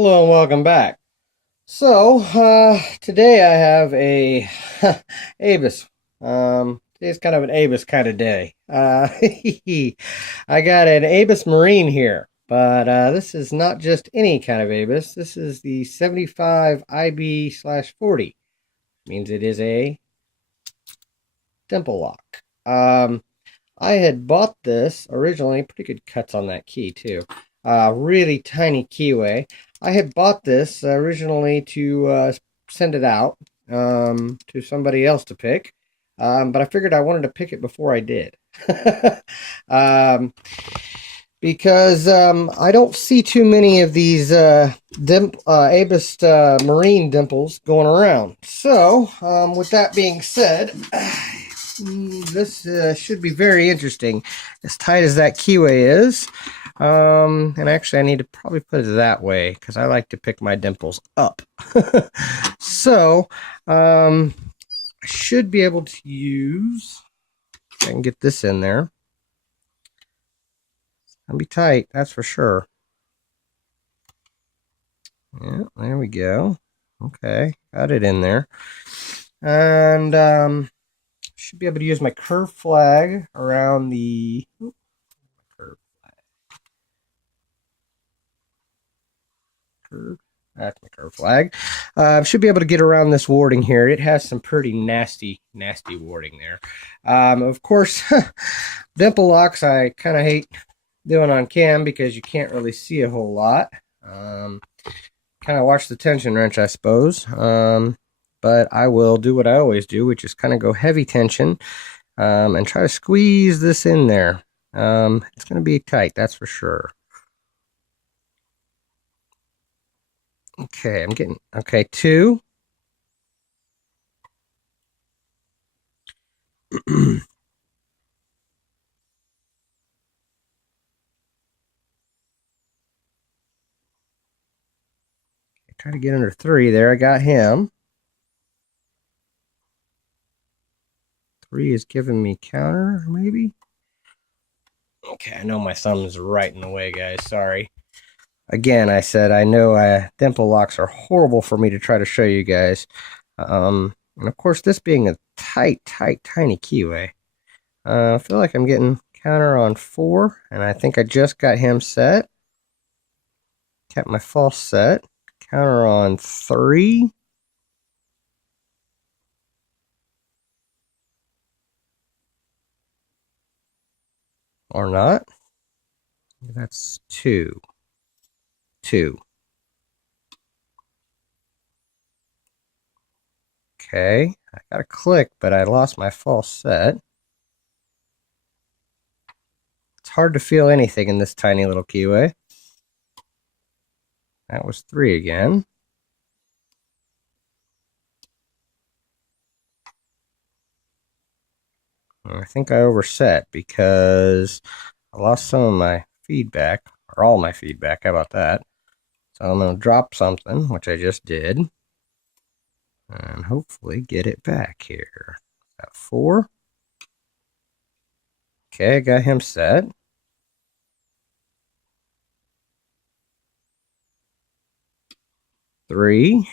Hello and welcome back. Today I have a Avis. Today's kind of an Avis kind of day. I got an Avis Marine here, but this is not just any kind of Avis. This is the 75 IB/40. Means it is a dimple lock. I had bought this originally, pretty good cuts on that key too. Really tiny keyway. I had bought this originally to send it out to somebody else to pick, but I figured I wanted to pick it before I did. um, because I don't see too many of these Avis marine dimples going around. With that being said, this should be very interesting, as tight as that keyway is. And actually, I need to probably put it that way because I like to pick my dimples up. so, I should be able to use. I can get this in there. It'll be tight, that's for sure. Yeah, there we go. Okay, got it in there. And should be able to use my curve flag around the curve curve. That's my curve flag. Should be able to get around this warding here. It has some pretty nasty warding there. Of course, dimple locks I kind of hate doing on cam because you can't really see a whole lot. Kind of watch the tension wrench, I suppose. But I will do what I always do, which is kind of go heavy tension and try to squeeze this in there. It's going to be tight, that's for sure. Okay, I'm getting, okay, 2. Try to get under 3 there. I got him. 3 is giving me counter, maybe? Okay, I know my thumb is right in the way, guys. Sorry. Again, I said I know dimple locks are horrible for me to try to show you guys. And of course, this being a tight, tiny keyway. I feel like I'm getting counter on 4, and I think I just got him set. Kept my false set. Counter on 3. Or not. That's 2. 2. Okay, I got a click, but I lost my false set. It's hard to feel anything in this tiny little keyway. That was 3 again. I think I overset because I lost some of my feedback, or all my feedback. How about that? So I'm going to drop something, which I just did, and hopefully get it back here. That 4. Okay, I got him set. 3.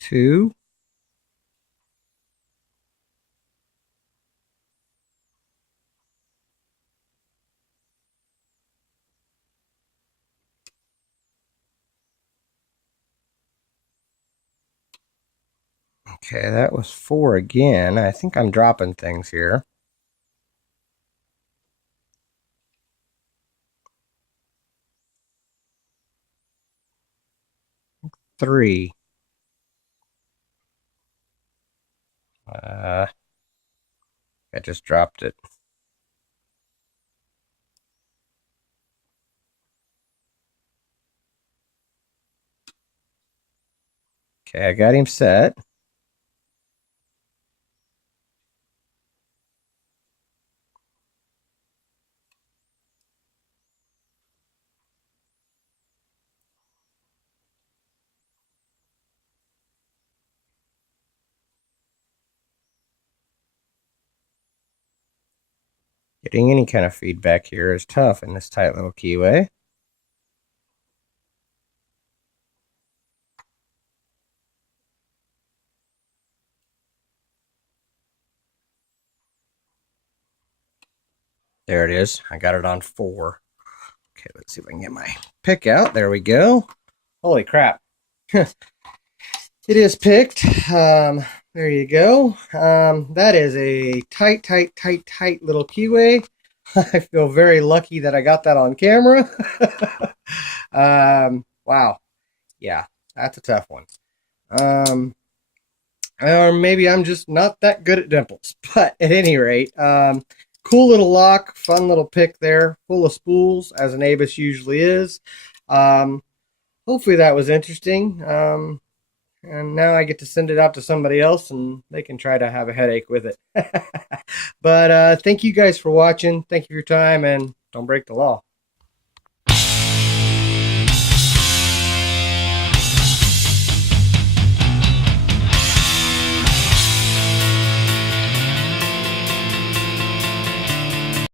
2. Okay, that was 4 again. I think I'm dropping things here. 3. I just dropped it. Okay, I got him set. Getting any kind of feedback here is tough in this tight little keyway. There it is. I got it on 4. Okay, let's see if I can get my pick out. There we go. Holy crap. It is picked. There you go. That is a tight little keyway. I feel very lucky that I got that on camera. Wow. Yeah, that's a tough one. Or maybe I'm just not that good at dimples. But at any rate, cool little lock, fun little pick there, full of spools, as an Abus usually is. Hopefully that was interesting. And now I get to send it out to somebody else and they can try to have a headache with it. But thank you guys for watching. Thank you for your time, and don't break the law.